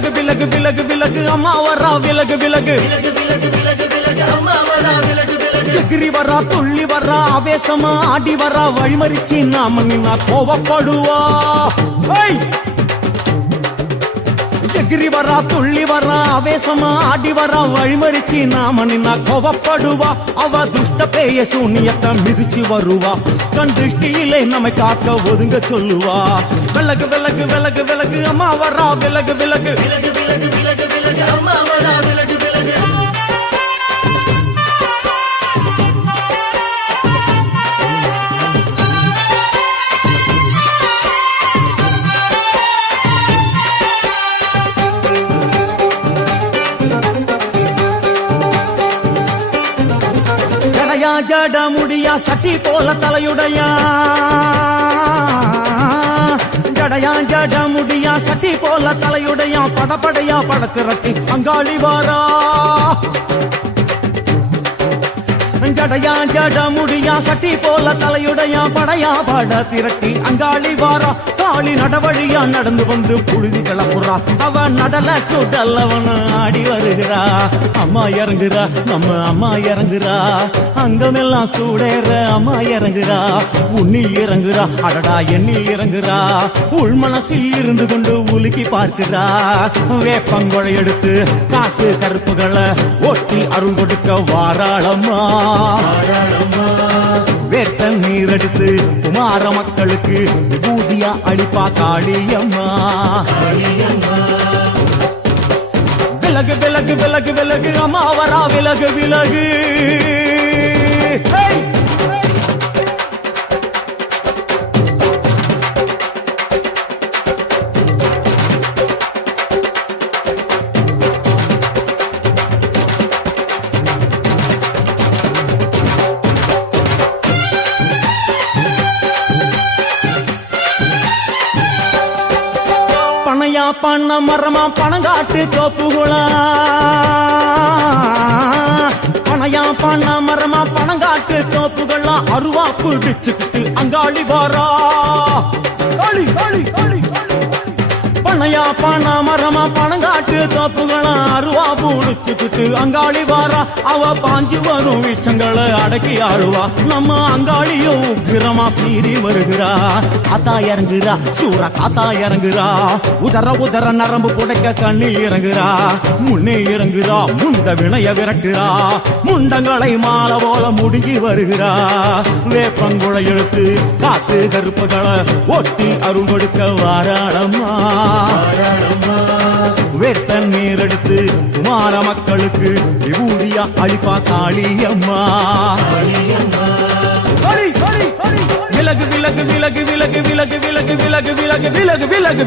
விலகு விலகு விலகு விலகு அம்மா வரா விலகு விலகு எகிரி வரா துள்ளி வரா ஆவேசமா ஆடி வரா வழிமறிச்சு நாம நின்னா கோவப்படுவா எகிரி வரா துள்ளி வரா ஆவேசமா ஆடி வரா வழிமறிச்சு நாம நின்னா கோவப்படுவா அவ துஷ்ட பேய சூனியத்தை மிதிச்சு வருவா கண் திருஷ்டியிலே நம்மை காக்க ஒதுங்க சொல்லுவா விலகு விலகு விலகு விலகு அம்மா வரா விலகு விலகு அம்மா வரா விலகு விலகு ஜட முடியா சட்டி போல தலையுடையா ஜடையா ஜட முடியா சட்டி போல தலையுடையா படப்படையா படத்திரட்டி அங்காளி வாரா ஜடையா ஜட முடியா சட்டி போல தலையுடையா படையா பட திரட்டி அங்காளி வாரா காளி நடவழியா நடந்து வந்து புழுதி கிளப்புறா அவ நடல சுடல்லவன ஆடி வருகிறா அம்மா இறங்குறா நம்ம அம்மா இறங்குறா அங்கமெல்லாம் சூடேற அம்மா இறங்குறா உன்னில் இறங்குறா அடடா எண்ணில் இறங்குறா உள் மனசில் இருந்து கொண்டு உலுக்கி பார்க்கிறா வேப்பங்கொழை எடுத்து காட்டு கருப்புகளை ஓட்டி அருள் கொடுக்க வாராளம்மா வேட்ட நீர் எடுத்து குமார மக்களுக்கு விபூதியா அளிப்பா காளியம்மா விலகு விலகு விலகு விலகு அம்மா வரா விலகு விலகு பனையா பண்ண மரமா பணங்காட்டு தோப்புகுளா பனையா பண்ண மரமா பணங்காட்டு தோப்புகளா அருவா பிடிச்சுக்கிட்டு அங்காளி வாரா காளி காளி காளி பனையா பண்ண மரமா பணங்காட்டு தோப்புகளா அருவா பிடிச்சுக்கிட்டு அங்காளி வாரா அவ பாஞ்சு வரும் வீச்சங்களை அடக்கி ஆடுவா நம்ம அங்காளியும் உக்கிரமா சீறி வருகிறா காத்தா இறங்குறா சூற காத்தா இறங்குறா உதர உதர நரம்பு புடைக்க கண்ணில் இறங்குறா முன்னே இறங்குறா முந்த வினைய விரட்டுறா முண்டங்களை மாலை போல முடுங்கி வருகிறா வேப்பங்குழை எழுத்து காத்து கருப்புகளை ஒட்டி அருள் கொடுக்க வாராளம்மா வேட்ட நீர் எடுத்து குமார மக்களுக்கு விபூதியா அளிப்பா காளியம்மா விலகு விலகு விலகு விலகு விலகு விலகு விலகு விலகு விலகு விலகு